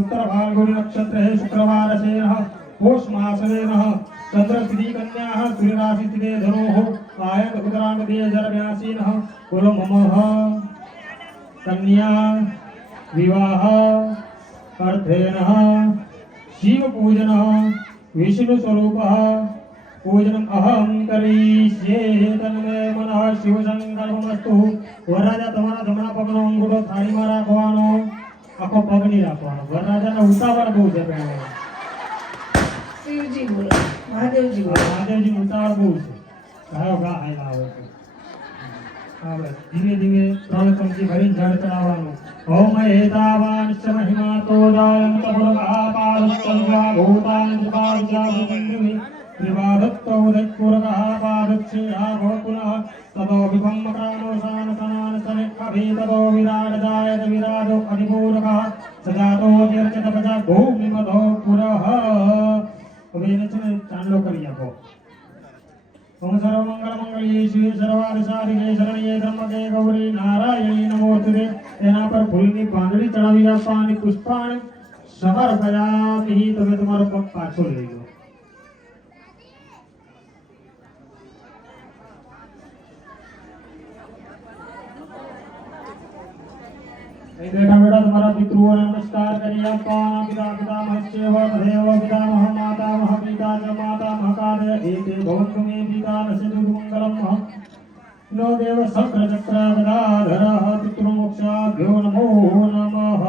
उत्तर फाल्गुनी नक्षत्रे शुक्रवार से पौष मासने चंद्र स्थिति कन्या सूर्य राशि स्थिते धनु आयत उत्तरायण जरव्यासीन कुल मम कन्या विवाह अर्थेन शिव पूजन विष्णु स्वरूप पूजनम् अहं करिष्ये तन्मे मनः शिवसंकल्पमस्तु वरराजा તમારા જમણા પગનો અંગૂઠો થાળીમાં રાખવાનો આખો પગ નહીં રાખવાનો વરરાજાને ઉતાવળ બહુ છે પહેલા શિવજી બોલો મહાદેવજી બોલો મહાદેવજી ઉતાવળ બહુ છે ગાયો ગા હાઈલા આવે છે આપણે ધીમે ધીમે 3 ચમચી ભરીને જળ ચડાવવાનું ओम एतावांश्च महिमातो दायन्तपुरगः पादुत्तल्वा भूतानि त्रिपादुजाभुजङ्गमि त्रिपादत्तो उदयपुरगः पादुच्छेया भवपुनः ततो विभम्मक्रामोसानसनानसनिष्ठभीततो विराटजायत विराजो अधिपूरगः सजातो निर्जतपजा भूमिमधो पुरः હવે એને છે ને ચાંદલો કરી આપો ओम सर्वमंगलमंगल्ये शिवे सर्वारिसादिके शरण्ये त्र्यंबके गौरी नारायणी नमोस्तुते એના પર ફૂલની પાંદડી ચડાવી આપવાની પુષ્પાણિ સમર્પયામિ તમે તમારો પગ પાછો લઈ લો અહીં બેઠા બેઠા તમારા પિતૃઓને નમસ્કાર કરી આપવાના પિતા પિતામહસ્યેવ તદેવ પિતામહ માતામહ પિતા ચ માતામહ કાદય એતે ભવન્તુ મે પિતા નશ્યતુ મંગલમ नो देव शक्र चक्र गदाधरः पितृमोक्षाभ्यो नमो नमः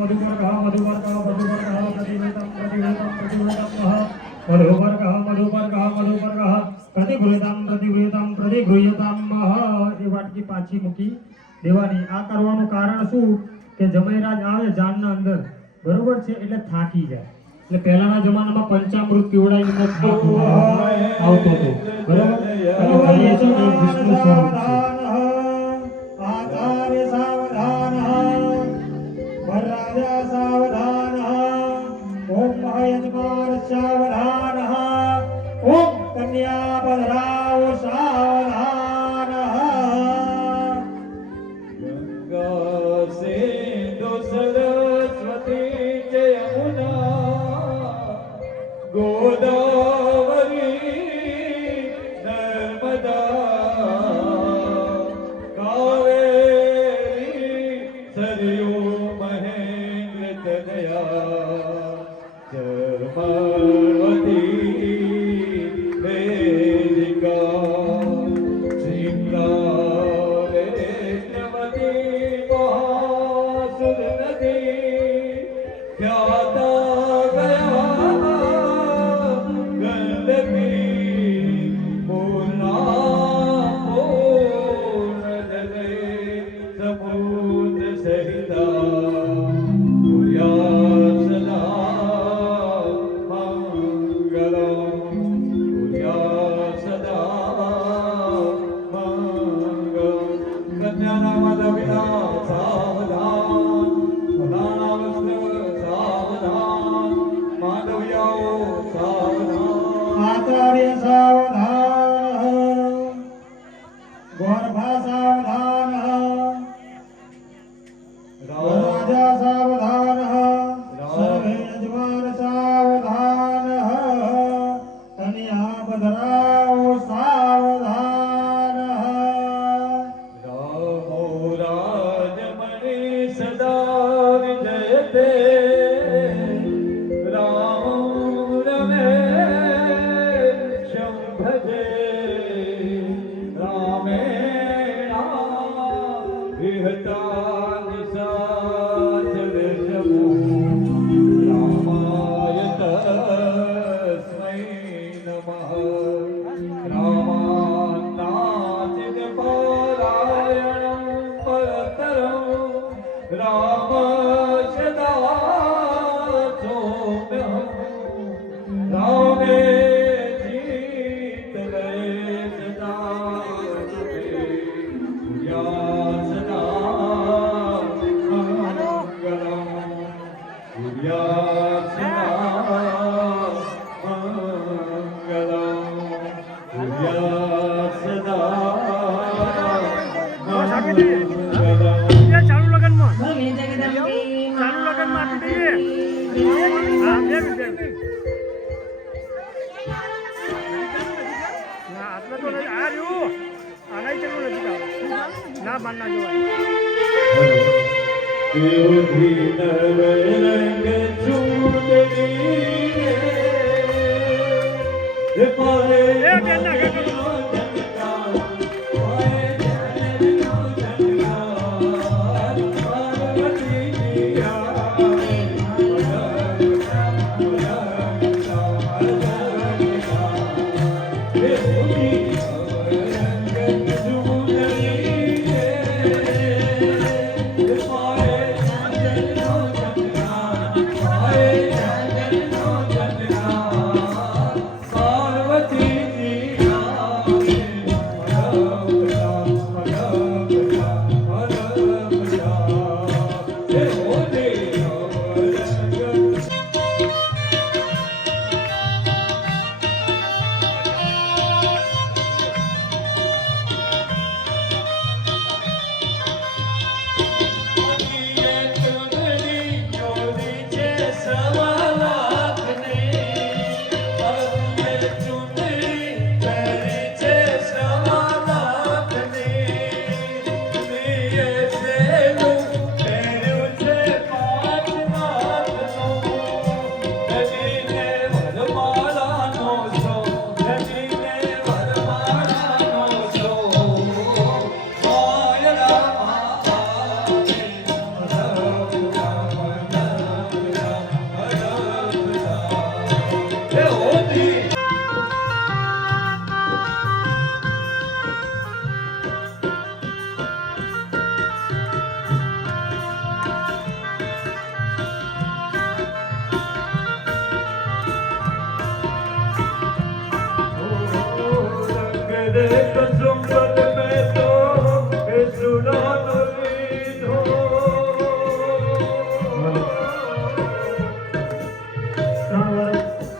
मधुवर्गः मधुवर्गः मधुवर्गः प्रतिव्रतं प्रतिव्रतं प्रतिव्रतमः मधुवर्गः मधुवर्गः मधुवर्गः प्रतिव्रतं प्रतिव्रतं प्रतिव्रतमः એ વાટકી પાછી મૂકી દેવાની આ કરવાનું કારણ શું કે જમૈરાજ આવે જાનના અંદર બરોબર છે એટલે થાકી જાય એટલે પહેલાના જમાનામાં પંચામૃત પીવડાવીને થાક આવતો હતો બરોબર અને એ છે ને વિષ્ણુ સ્વરૂપ છે આચાર્ય સાવધાન वरराजा सावधानः ओम महायजमान सावधानः ओम कन्या पधराव सावधानः गंगा सिंधु सरस्वती च यमुना गोदावरी नर्मदा कावेरी सरयू आचार्य सावधानः गौरभा सावधानः राजा सावधानः सर्वे यजमान सावधानः कन्या पधराव सावधानः रामो राजमणि सदा विजयते भजे रामेण ચાલુ લગનમાં ભલે જગદંબી ચાલુ લગનમાં આપી દઈએ. માતની હા, બે મિનિટ. ના, આટલે તો નથી. આ રહ્યું. આનાય ચાલુ નથી આવતું. ના, બાર ના જોવાય. યોગી નવ રંગ ચૂંદડી રે પાલે એ બેન ના કાકા.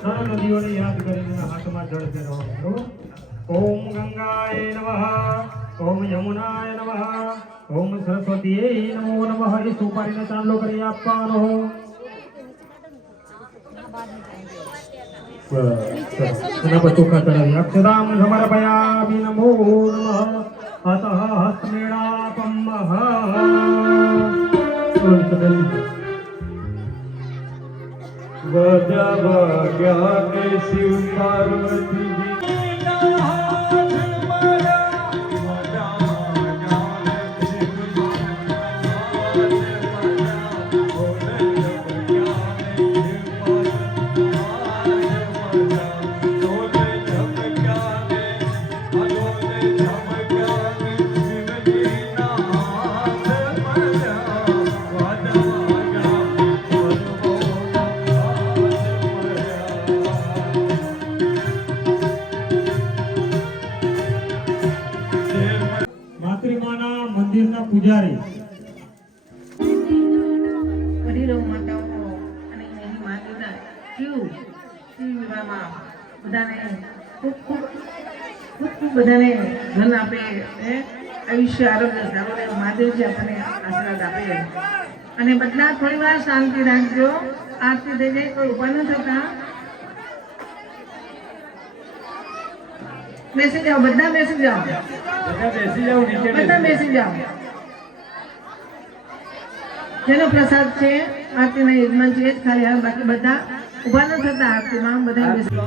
ત્રણ નદીઓને યાદ કરીને હાથમાં જળ ફેરવવાનું. બરોબર? ઓમ ગંગાય નમઃ, ઓમ યમુનાય નમઃ, ઓમ સરસ્વતીએ નમો નમઃ. એ સોપારીને ચાંદલો કરી આપવાનો. એના પર ચોખા ચડાવી અક્ષરામ સમર્પયામિ. નમો નમઃ અતઃ હસ્તમેળાપમ. બધા ભાગ્યા કે શિવ પાર્વતી માતૃમાના મંદિરના પૂજારી વડીલો માતાઓ અને એની માતાના શિવ વિવાહમાં બધાને ખૂબ બધાને ધન આપે, આયુષ્ય આરોગ્ય સારું રહે, મહાદેવજી આપણને આશીર્વાદ આપે. અને બધા થોડી વાર શાંતિ રાખજો. આરતી થઈ જાય કોઈ ઉભા ન થતા. બેસી જાઓ, બધા બેસી જાઓ, બેસી જાવ નીચે બધા બેસી જાઓ. જેનો પ્રસાદ છે આરતીના યજમાન છે એ જ ખાલી આવે, બાકી બધા ઉભા ન થતા. આરતીમાં બધા બેસી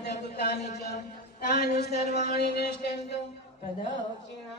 भूतानि च तानि सर्वाणि नश्यन्तु प्रदक्षिणा